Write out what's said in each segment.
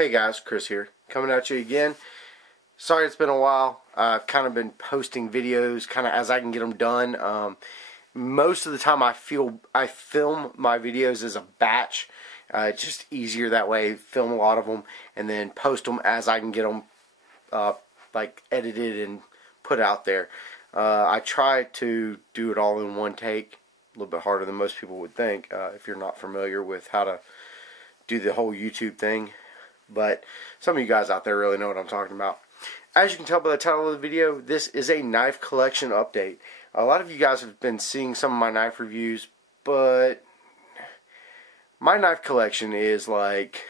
Hey guys, Chris here, coming at you again. Sorry it's been a while. I've kind of been posting videos kind of as I can get them done. Most of the time I film my videos as a batch. It's just easier that way, film a lot of them and then post them as I can get them like edited and put out there. I try to do it all in one take, a little bit harder than most people would think if you're not familiar with how to do the whole YouTube thing. But some of you guys out there really know what I'm talking about. As you can tell by the title of the video, this is a knife collection update. A lot of you guys have been seeing some of my knife reviews, but my knife collection is like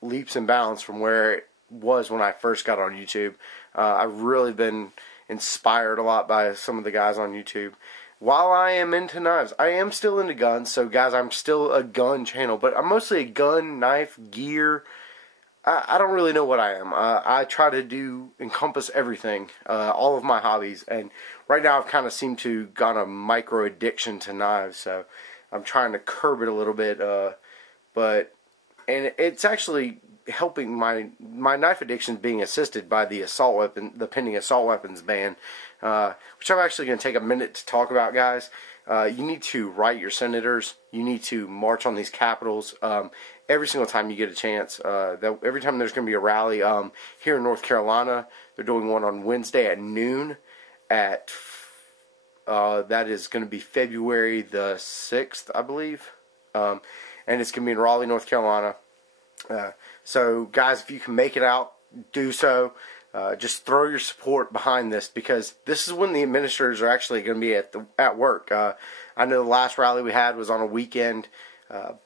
leaps and bounds from where it was when I first got on YouTube. I've really been inspired a lot by some of the guys on YouTube. While I am into knives, I am still into guns. So guys, I'm still a gun channel, but I'm mostly a gun, knife, gear. I don't really know what I am. I try to encompass everything, all of my hobbies, and right now I've kind of seemed to got a micro addiction to knives, so I'm trying to curb it a little bit, and it's actually helping my knife addiction being assisted by the pending assault weapons ban, which I'm actually going to take a minute to talk about, guys. You need to write your senators. You need to march on these capitals every single time you get a chance. Every time there's going to be a rally here in North Carolina, they're doing one on Wednesday at noon. That is going to be February the 6th, I believe, and it's going to be in Raleigh, North Carolina. So, guys, if you can make it out, do so. Just throw your support behind this, because this is when the administrators are actually going to be at work. I know the last rally we had was on a weekend,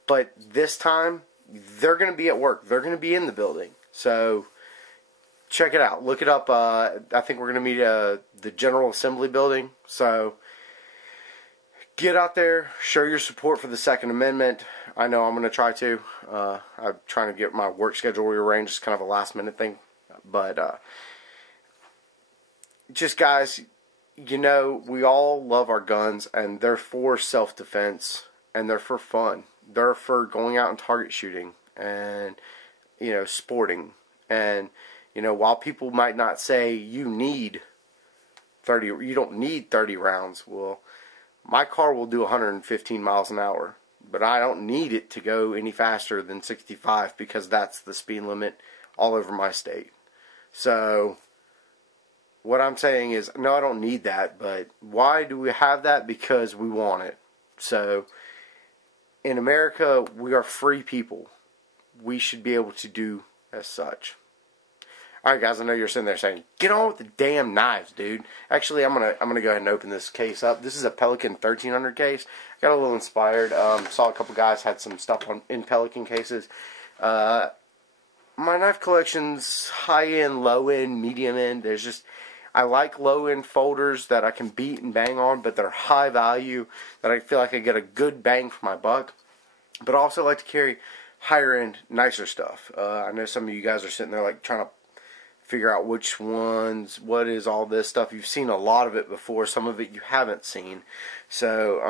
but this time they're going to be at work. They're going to be in the building. So check it out. Look it up. I think we're going to meet the General Assembly building. So get out there, show your support for the Second Amendment. I know I'm going to try to. I'm trying to get my work schedule rearranged. It's kind of a last minute thing. But just guys, you know, we all love our guns, and they're for self-defense, and they're for fun. They're for going out and target shooting and, you know, sporting. And, you know, while people might not say you don't need 30 rounds. Well, my car will do 115 miles an hour, but I don't need it to go any faster than 65, because that's the speed limit all over my state. So what I'm saying is, no, I don't need that, but why do we have that? Because we want it. So in America, we are free people. We should be able to do as such. Alright guys, I know you're sitting there saying, get on with the damn knives, dude. Actually, I'm gonna go ahead and open this case up. This is a Pelican 1300 case. Got a little inspired. Saw a couple guys had some stuff in Pelican cases. My knife collection's high-end, low-end, medium-end. I like low-end folders that I can beat and bang on, but they're high value, that I feel like I get a good bang for my buck. But I also like to carry higher-end, nicer stuff. I know some of you guys are sitting there like trying to figure out which ones, what is all this stuff. You've seen a lot of it before. Some of it you haven't seen. So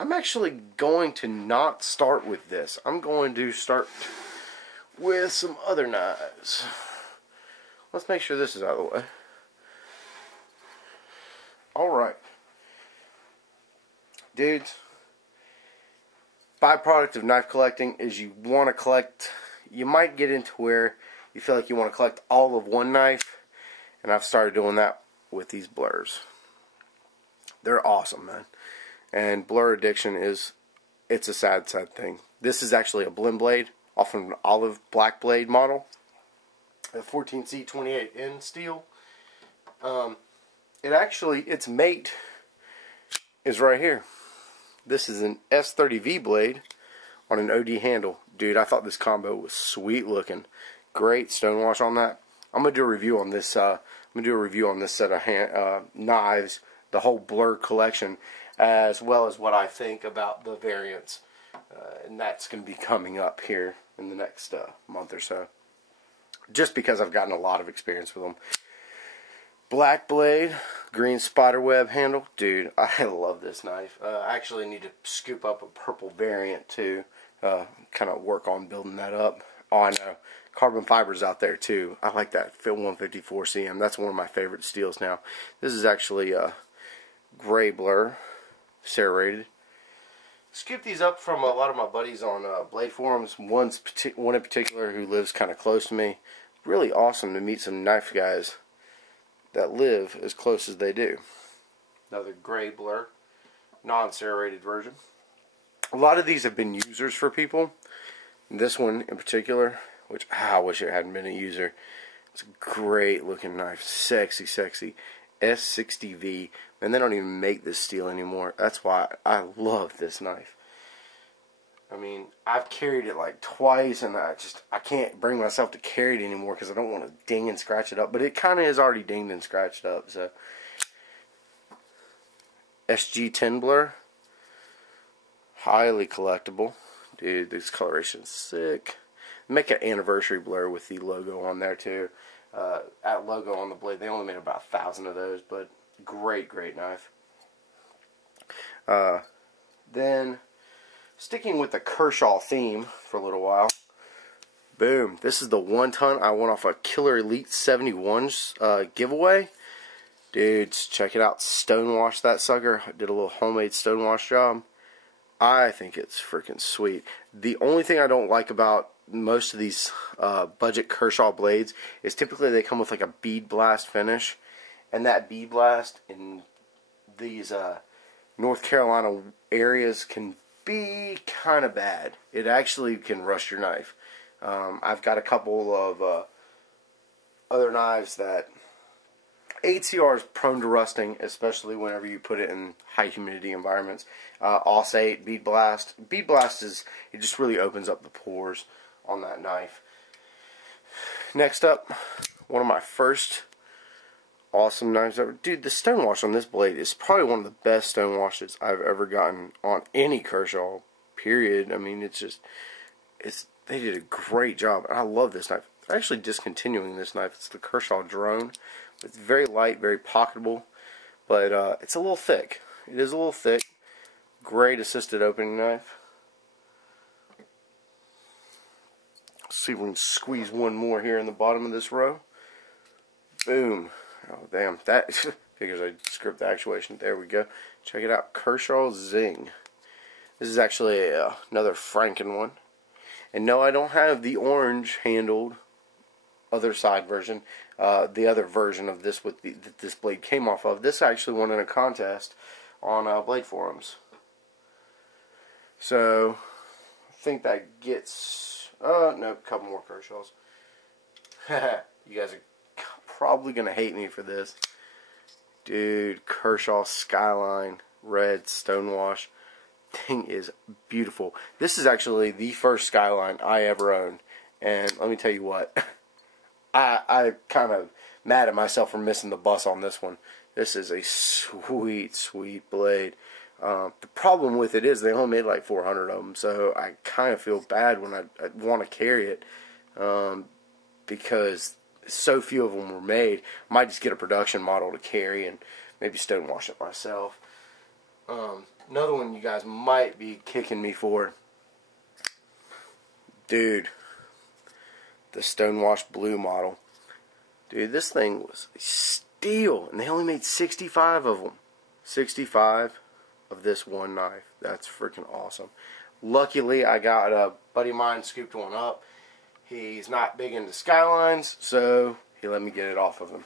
I'm actually going to not start with this. I'm going to start with some other knives. Let's make sure this is out of the way. Alright. Dudes, byproduct of knife collecting is you want to collect, you might get into where you feel like you want to collect all of one knife, and I've started doing that with these blurs. They're awesome, man. And blur addiction it's a sad thing. This is actually a blend blade off of an olive black blade model, a 14C28N steel. Its mate is right here. This is an S30V blade on an OD handle. Dude, I thought this combo was sweet looking. Great stonewash on that. I'm gonna do a review on this. Set of knives, the whole blur collection, as well as what I think about the variants, and that's gonna be coming up here in the next month or so. Just because I've gotten a lot of experience with them. Black blade, green spiderweb handle. Dude, I love this knife. I actually need to scoop up a purple variant too. Kind of work on building that up. Oh, I know. carbon fibers out there too. I like that Fit 154 CM. That's one of my favorite steels now. This is actually a gray blur, serrated. Scooped these up from a lot of my buddies on blade forums. One in particular who lives kind of close to me. Really awesome to meet some knife guys that live as close as they do. Another gray blur, non-serrated version. A lot of these have been users for people. This one in particular, which I wish it hadn't been a user. It's a great looking knife. Sexy, sexy. S60V. And they don't even make this steel anymore. That's why I love this knife. I mean, I've carried it like twice, and I can't bring myself to carry it anymore because I don't want to ding and scratch it up. But it kind of is already dinged and scratched up. So SG10 blur, highly collectible. Dude, this coloration's sick. Make an anniversary blur with the logo on there too. That logo on the blade, they only made about 1,000 of those, but great, great knife. Then, sticking with the Kershaw theme for a little while, boom, this is the 1 ton I won off a Killer Elite 71's giveaway. Dudes, check it out. Stonewashed that sucker. Did a little homemade stonewash job. I think it's freaking sweet. The only thing I don't like about most of these budget Kershaw blades is typically they come with like a bead blast finish, and that bead blast in these North Carolina areas can be kind of bad. It actually can rust your knife. I've got a couple of other knives that ACR is prone to rusting, especially whenever you put it in high humidity environments. AUS 8, bead blast. Bead blast is, it just really opens up the pores on that knife. Next up, one of my first awesome knives ever. Dude, the stonewash on this blade is probably one of the best stonewashes I've ever gotten on any Kershaw, period. I mean, they did a great job. I love this knife. They're actually discontinuing this knife. It's the Kershaw Drone. It's very light, very pocketable, but it's a little thick. It is a little thick. Great assisted opening knife. Let's see if we can squeeze one more here in the bottom of this row. Boom. Oh, damn. That figures I script the actuation. There we go. Check it out. Kershaw Zing. This is actually another Franken one. And no, I don't have the orange handled other side version. The other version of this that this blade came off of. This actually won in a contest on Blade Forums. So I think that gets no, a couple more Kershaws. You guys are probably gonna hate me for this. Dude, Kershaw Skyline red stonewash. Thing is beautiful. This is actually the first Skyline I ever owned, and let me tell you what, I kind of mad at myself for missing the bus on this one. This is a sweet, sweet blade. The problem with it is they only made like 400 of them, so I kind of feel bad when I want to carry it because so few of them were made. I might just get a production model to carry and maybe stonewash it myself. Another one you guys might be kicking me for, dude, the Stonewash Blue model. Dude, this thing was a steal, and they only made 65 of them. 65 of this one knife. That's freaking awesome. Luckily, I got a buddy of mine scooped one up. He's not big into Skylines, so he let me get it off of him.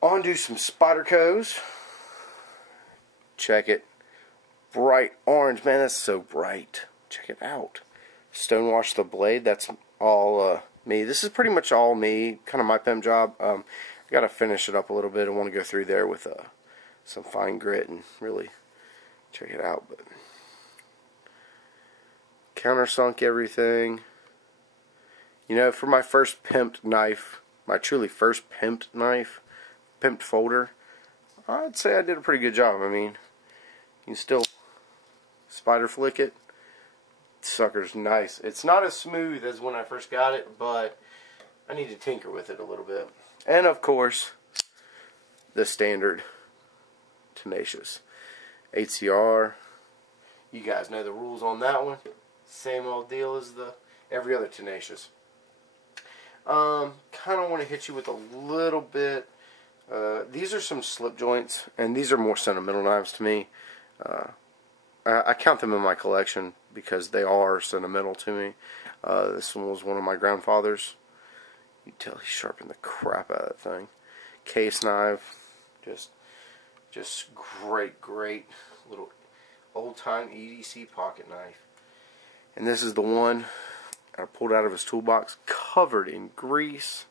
On to some Spyderco's. Check it. Bright orange, man, that's so bright. Check it out. Stonewash the blade, that's all me. This is pretty much all me, kind of my pimp job. I gotta finish it up a little bit. I want to go through there with some fine grit and really check it out. But countersunk everything. You know, for my first pimped knife, my truly first pimped knife, pimped folder, I'd say I did a pretty good job. I mean, you can still spider flick it. Sucker's nice. It's not as smooth as when I first got it, but I need to tinker with it a little bit. And of course, the standard Tenacious ACR. You guys know the rules on that one. Same old deal as every other Tenacious. Kind of want to hit you with a little bit. These are some slip joints, and these are more sentimental knives to me. I count them in my collection because they are sentimental to me. This one was one of my grandfather's. You can tell he sharpened the crap out of that thing. Case knife, just great little old-time EDC pocket knife. And this is the one I pulled out of his toolbox, covered in grease.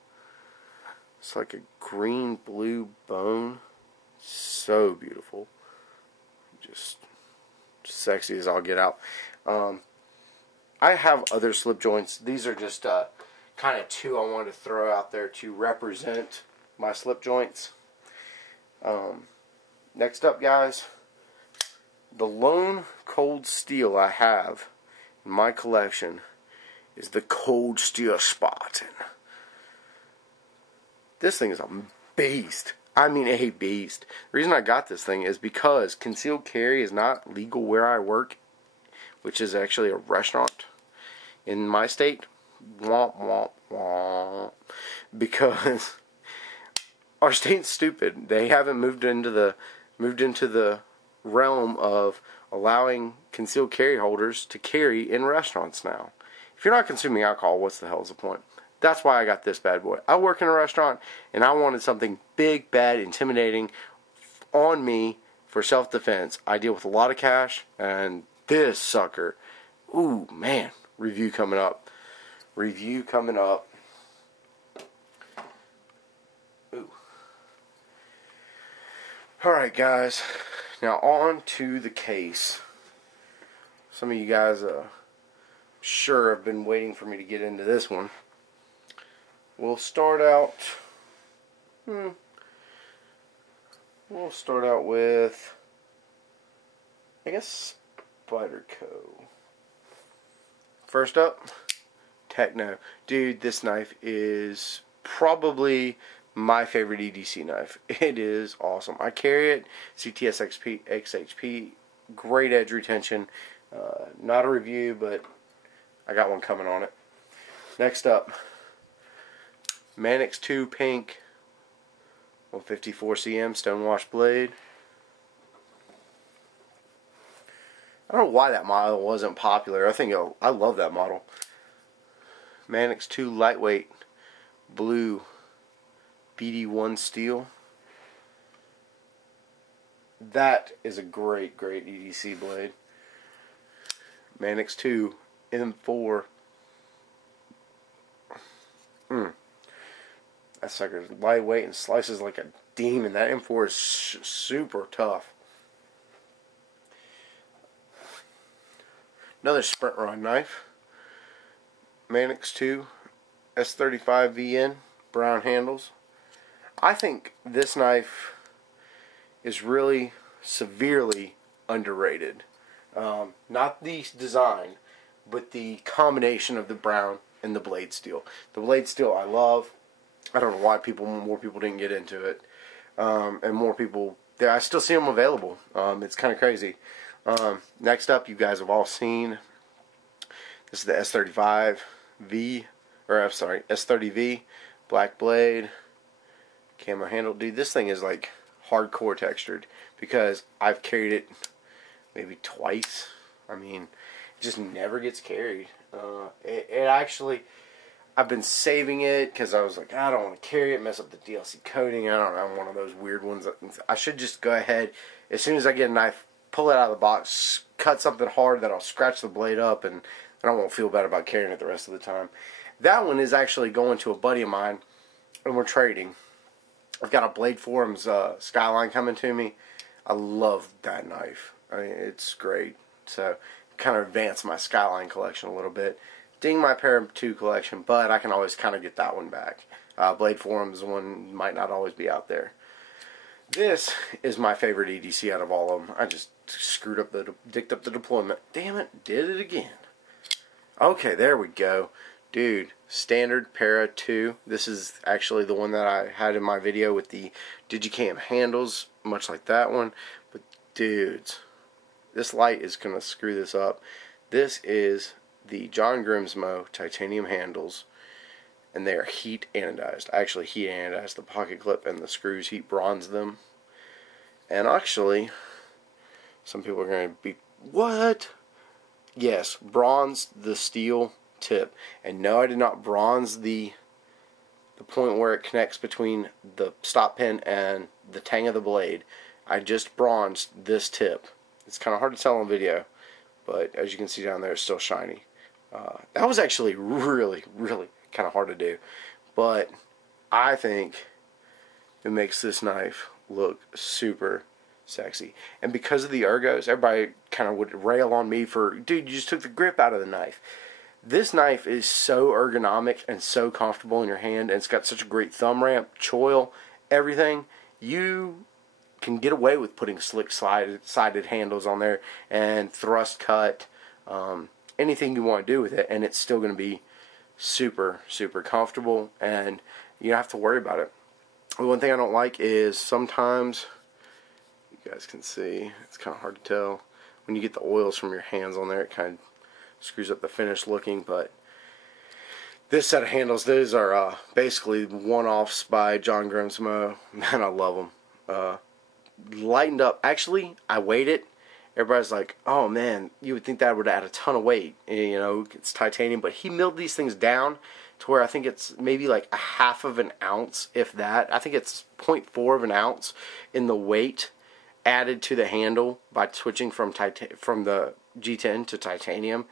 It's like a green-blue bone. So beautiful. Just sexy as I'll get out. I have other slip joints. These are just kind of two I wanted to throw out there to represent my slip joints. Next up, guys, the lone cold steel I have in my collection is the Cold Steel Spartan. This thing is a beast. I mean, a beast. The reason I got this thing is because concealed carry is not legal where I work, which is actually a restaurant in my state. Womp womp womp. Because our state's stupid. They haven't moved into the realm of allowing concealed carry holders to carry in restaurants now. If you're not consuming alcohol, what's the hell is the point? That's why I got this bad boy. I work in a restaurant, and I wanted something big, bad, intimidating on me for self-defense. I deal with a lot of cash, and this sucker, ooh, man, review coming up. Review coming up. Ooh. Alright, guys. Now, on to the case. Some of you guys, sure have been waiting for me to get into this one. We'll start out with, I guess, Spyderco. First up, Techno. Dude, this knife is probably my favorite EDC knife. It is awesome. I carry it, CTS XHP, great edge retention. Not a review, but I got one coming on it. Next up, Manix 2 Pink 154 cm stonewash blade. I don't know why that model wasn't popular. I love that model. Manix 2 lightweight blue BD1 steel. That is a great EDC blade. Manix 2 M4. That sucker's lightweight and slices like a demon. That M4 is super tough. Another sprint rod knife. Manix 2 S35 VN, brown handles. I think this knife is really severely underrated. Not the design, but the combination of the brown and the blade steel. The blade steel I love. I don't know why more people didn't get into it. And more people, I still see them available. It's kind of crazy. Next up, you guys have all seen, this is the S35V, or I'm sorry, S30V, black blade, camera handle. Dude, this thing is like hardcore textured because I've carried it maybe twice. I mean, it just never gets carried. It actually, I've been saving it because I was like, I don't want to carry it, mess up the DLC coating. I don't know, I'm one of those weird ones that I should just go ahead, as soon as I get a knife, pull it out of the box, cut something hard that I'll scratch the blade up, and I won't feel bad about carrying it the rest of the time. That one is actually going to a buddy of mine, and we're trading. I've got a Blade Forums Skyline coming to me. I love that knife. I mean, it's great. So, kind of advance my Skyline collection a little bit. Ding my Para 2 collection, but I can always kind of get that one back. Blade Forums one might not always be out there. This is my favorite EDC out of all of them. I just dicked up the deployment. Damn it, did it again. Okay, there we go. Dude, standard Para 2. This is actually the one that I had in my video with the Digicam handles, much like that one. But dudes, this light is going to screw this up. This is the John Grimsmo titanium handles. and they are heat anodized. I actually heat anodized the pocket clip and the screws, heat bronze them. And actually, some people are going to be, what? Yes, bronze the steel tip. And no, I did not bronze the point where it connects between the stop pin and the tang of the blade. I just bronzed this tip. It's kind of hard to tell on video, but as you can see down there, it's still shiny. That was actually really, really kind of hard to do, but I think it makes this knife look super sexy. And because of the ergos, everybody kind of would rail on me for, dude, you just took the grip out of the knife. This knife is so ergonomic and so comfortable in your hand, and it's got such a great thumb ramp, choil, everything. You can get away with putting slick sided handles on there and thrust cut, anything you want to do with it, and it's still going to be super, super comfortable, and you don't have to worry about it. The one thing I don't like is sometimes, you guys can see, it's kind of hard to tell, when you get the oils from your hands on there, it kind of screws up the finished looking. But this set of handles, those are basically one-offs by John Grimsmo. Man, I love them. Lightened up. Actually, I weighed it. Everybody's like, oh man, you would think that would add a ton of weight. You know, it's titanium, but he milled these things down to where I think it's maybe like a half of an ounce, if that. I think it's 0.4 of an ounce in the weight added to the handle by switching from the G10 to titanium.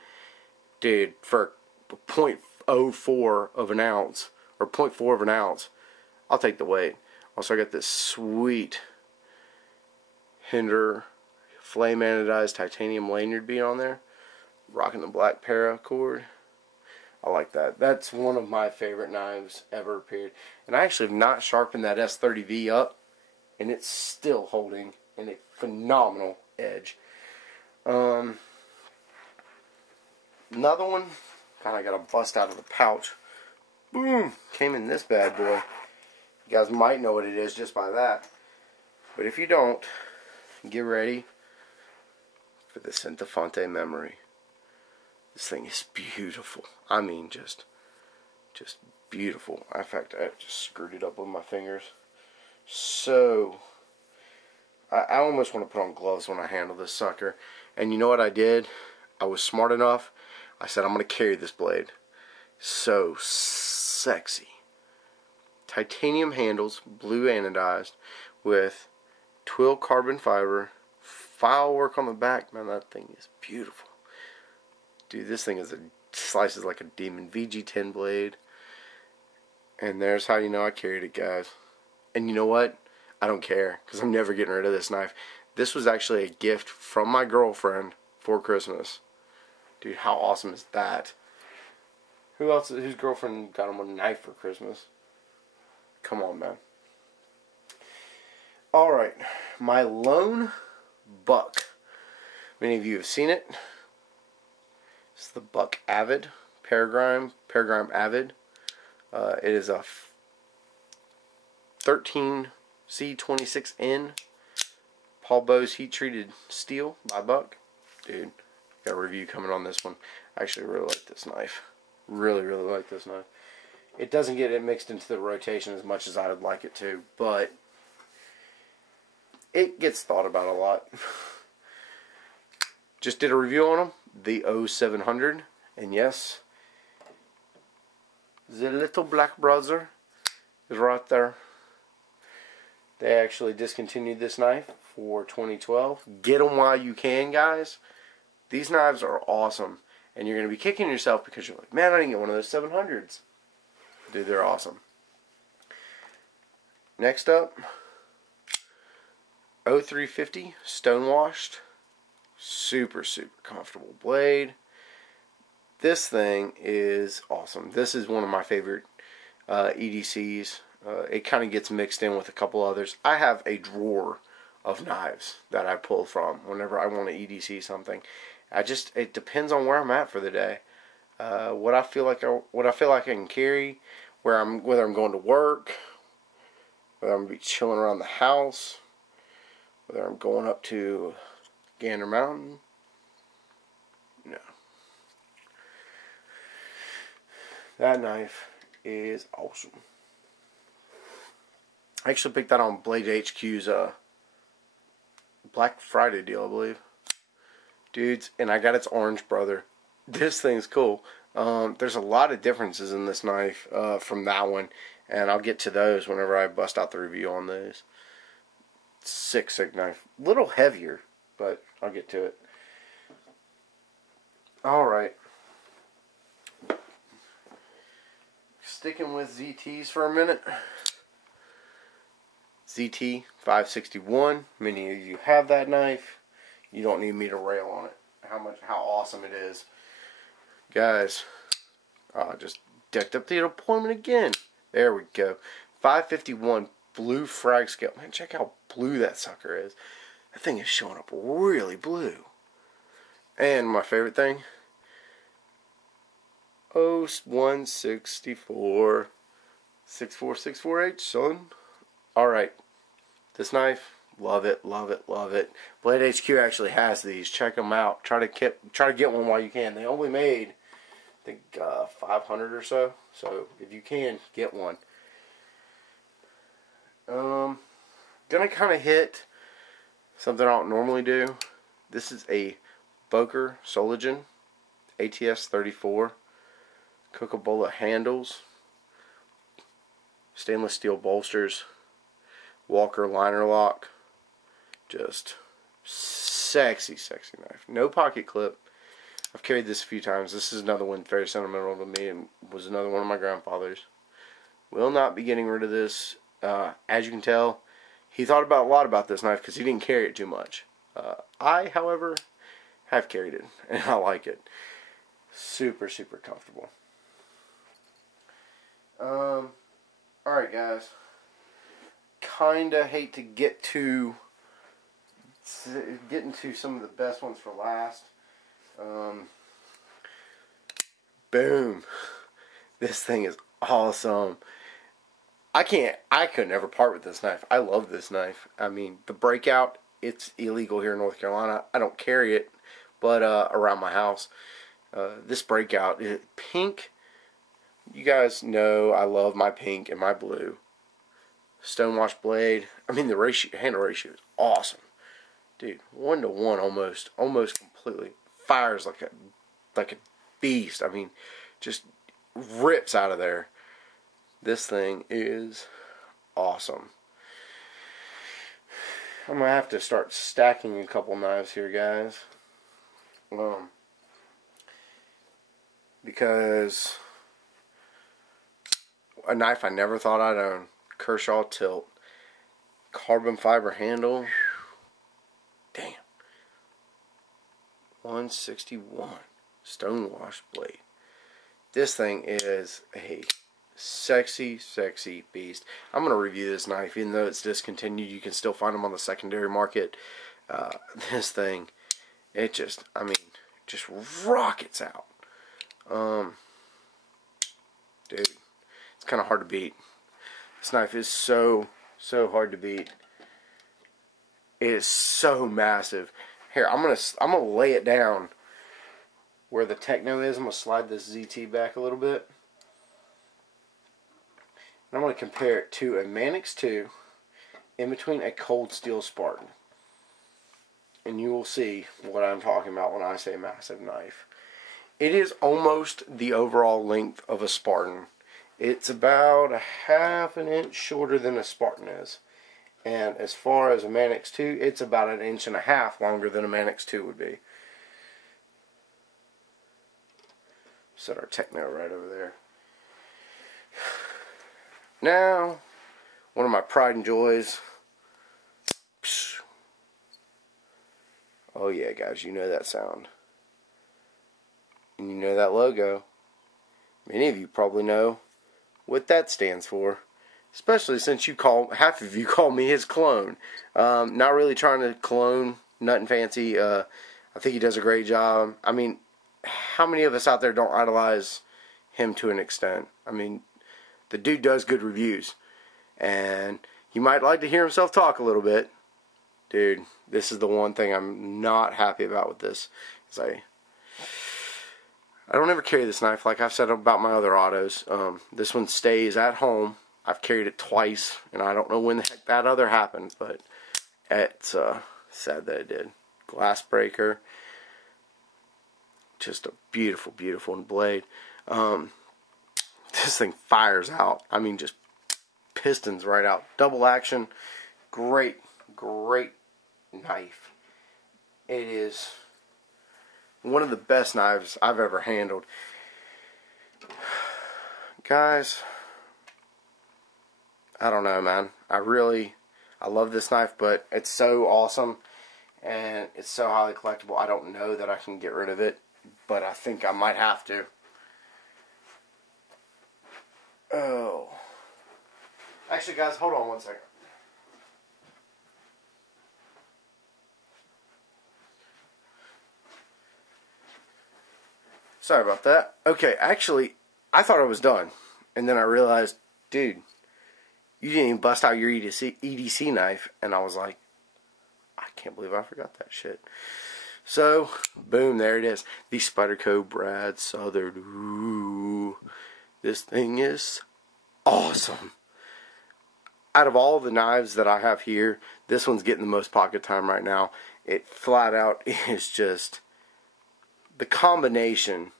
Dude, for 0.04 of an ounce, or 0.4 of an ounce, I'll take the weight. Also, I got this sweet Hinder flame anodized titanium lanyard bead on there. Rocking the black paracord. I like that. That's one of my favorite knives ever, period. And I actually have not sharpened that S30V up, and it's still holding in a phenomenal edge. Another one, kind of got a bust out of the pouch. Boom! Came in this bad boy. You guys might know what it is just by that. But if you don't, get ready for the Centofonte memory. This thing is beautiful. I mean, just beautiful. In fact, I just screwed it up with my fingers. So, I almost want to put on gloves when I handle this sucker. And you know what I did? I was smart enough. I said, I'm going to carry this blade. So sexy. Titanium handles, blue anodized, with twill carbon fiber, file work on the back. Man, that thing is beautiful. Dude, this thing slices like a demon. VG10 blade. And there's how you know I carried it, guys. And you know what? I don't care, because I'm never getting rid of this knife. This was actually a gift from my girlfriend for Christmas. Dude, how awesome is that? Whose girlfriend got him a knife for Christmas? Come on, man. Alright, my lone buck. Many of you have seen it. It's the Buck Avid, Paragrime Avid. It is a 13C26N Paul Bowes heat treated steel by Buck. Dude, got a review coming on this one. I actually really like this knife. Really, really like this knife. It doesn't get it mixed into the rotation as much as I would like it to, but it gets thought about a lot. Just did a review on them, the 0700, and yes, the little black brother is right there. They actually discontinued this knife for 2012. Get them while you can, guys. These knives are awesome, and you're going to be kicking yourself because you're like, man, I didn't get one of those 700s. Dude, they're awesome. Next up, 0350 stonewashed. Super, super comfortable blade. This thing is awesome. This is one of my favorite EDCs. It kind of gets mixed in with a couple others. I have a drawer of knives that I pull from whenever I want to EDC something. It depends on where I'm at for the day. What I feel like I can carry, whether I'm going to work, whether I'm gonna be chilling around the house, whether I'm going up to Gander Mountain. No. That knife is awesome. I actually picked that on Blade HQ's Black Friday deal, I believe. Dudes, and I got its orange brother. This thing's cool. There's a lot of differences in this knife from that one, and I'll get to those whenever I bust out the review on those. Sick knife. Little heavier, but I'll get to it. Alright. Sticking with ZTs for a minute. ZT 561. Many of you have that knife. You don't need me to rail on it. How awesome it is. Guys, just decked up the appointment again. There we go. 551 blue frag scale. Man, check how blue that sucker is. That thing is showing up really blue. And my favorite thing, 164 64648, son. Alright. This knife, love it, love it, love it. Blade HQ actually has these. Check them out. Try to get one while you can. They only made, I think, 500 or so. So if you can, get one. Gonna kind of hit something I don't normally do. This is a Boker Soligen ATS 34. Kookaburra handles. Stainless steel bolsters. Walker liner lock. Just sexy knife. No pocket clip. I've carried this a few times. This is another one very sentimental to me and was another one of my grandfather's. Will not be getting rid of this. As you can tell, he thought a lot about this knife because he didn't carry it too much. I, however, have carried it and I like it. Super comfortable. Alright guys. Kinda hate to get into some of the best ones for last. Boom. This thing is awesome. I could never part with this knife. I love this knife. I mean, the Breakout, it's illegal here in North Carolina. I don't carry it, but around my house. This Breakout, pink. You guys know I love my pink and my blue. Stonewash blade. I mean, the handle ratio is awesome, dude. 1-to-1 almost completely. Fires like a beast. I mean, just rips out of there. This thing is awesome. I'm gonna have to start stacking a couple knives here, guys. Because a knife I never thought I'd own. Kershaw Tilt. Carbon fiber handle. Damn. 161. Stonewash blade. This thing is a sexy beast. I'm going to review this knife. Even though it's discontinued, you can still find them on the secondary market. This thing, it just rockets out. Dude, it's kind of hard to beat. This knife is so hard to beat. It is so massive. Here, I'm gonna lay it down where the Techno is. I'm gonna slide this ZT back a little bit. And I'm gonna compare it to a Manix 2 in between a Cold Steel Spartan. And you will see what I'm talking about when I say massive knife. It is almost the overall length of a Spartan. It's about a ½ an inch shorter than a Spartan is. And as far as a Manix 2, it's about 1.5 inches longer than a Manix 2 would be. Set our Techno right over there. Now, one of my pride and joys. Oh yeah, guys, you know that sound. And you know that logo. Many of you probably know what that stands for. Especially since half of you call me his clone. Not really trying to clone Nothing Fancy. I think he does a great job. I mean, how many of us out there don't idolize him to an extent? I mean, the dude does good reviews. And you might like to hear himself talk a little bit. Dude, this is the one thing I'm not happy about with this. Is I don't ever carry this knife like I've said about my other autos. This one stays at home. I've carried it twice, and I don't know when the heck that other happened, but it's sad that it did. Glass breaker. Just a beautiful, beautiful blade. This thing fires out. I mean, just pistons right out. Double action. Great, great knife. It is one of the best knives I've ever handled. Guys, I don't know, man. I love this knife, but it's so awesome and it's so highly collectible. I don't know that I can get rid of it, but I think I might have to. Oh. Actually, guys, hold on one second. Sorry about that. Okay, actually, I thought I was done. And then I realized, dude, you didn't even bust out your EDC knife. And I was like, I can't believe I forgot that shit. So, boom, there it is. The Spyderco Brad Southern. Ooh, this thing is awesome. Out of all the knives that I have here, this one's getting the most pocket time right now. It flat out is just the combination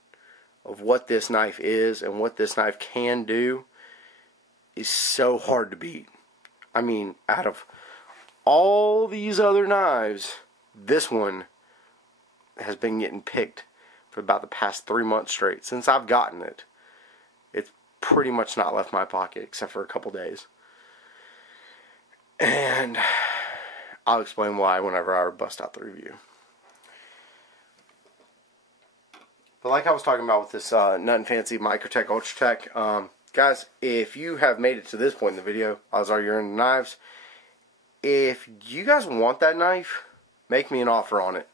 of what this knife is and what this knife can do is so hard to beat. I mean, out of all these other knives, this one has been getting picked for about the past 3 months straight. Since I've gotten it, it's pretty much not left my pocket except for a couple days. And I'll explain why whenever I bust out the review. But like I was talking about with this Nothing Fancy Microtech Ultratech, guys, if you have made it to this point in the video, odds are you're into knives. If you guys want that knife, make me an offer on it.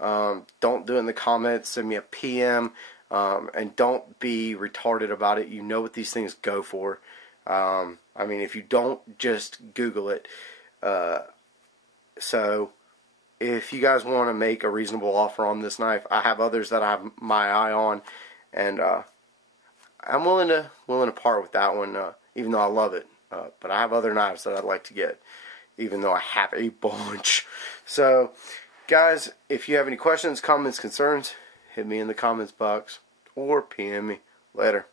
Don't do it in the comments. Send me a PM, and don't be retarded about it. You know what these things go for. I mean, if you don't, just Google it. So, if you guys want to make a reasonable offer on this knife, I have others that I have my eye on, and I'm willing to part with that one, even though I love it. But I have other knives that I'd like to get, even though I have a bunch. So, guys, if you have any questions, comments, concerns, hit me in the comments box or PM me. Later.